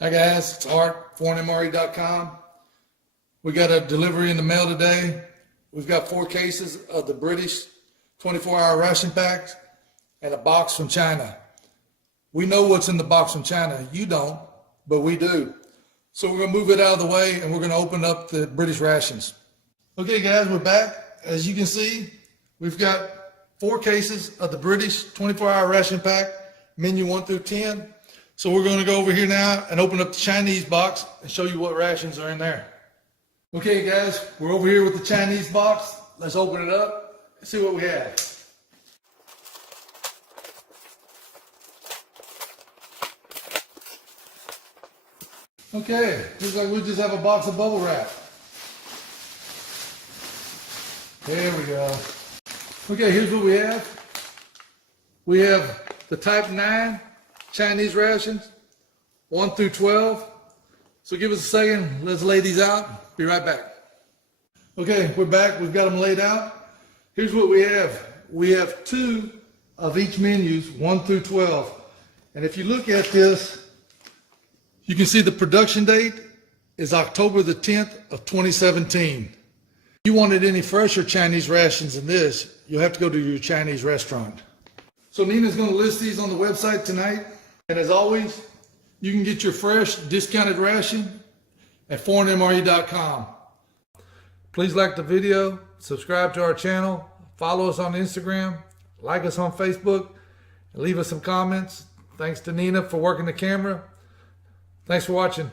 Hi guys, it's Art, ForeignMRE.com. We got a delivery in the mail today. We've got 4 cases of the British 24-hour ration packs and a box from China. We know what's in the box from China. You don't, but we do. So we're gonna move it out of the way and we're gonna open up the British rations. Okay guys, we're back. As you can see, we've got 4 cases of the British 24-hour ration pack, menu 1 through 10. So we're going to go over here now and open up the Chinese box and show you what rations are in there. Okay guys, we're over here with the Chinese box. Let's open it up and see what we have. Okay, looks like we just have a box of bubble wrap. There we go. Okay, here's what we have. We have the type 9 Chinese rations, 1 through 12. So give us a second, let's lay these out. Be right back. Okay, we're back, we've got them laid out. Here's what we have. We have 2 of each menus, 1 through 12. And if you look at this, you can see the production date is October the 10th of 2017. If you wanted any fresher Chinese rations than this, you'll have to go to your Chinese restaurant. So Nina's going to list these on the website tonight. And as always, you can get your fresh discounted ration at ForeignMRE.com. Please like the video, subscribe to our channel, follow us on Instagram, like us on Facebook, and leave us some comments. Thanks to Nina for working the camera. Thanks for watching.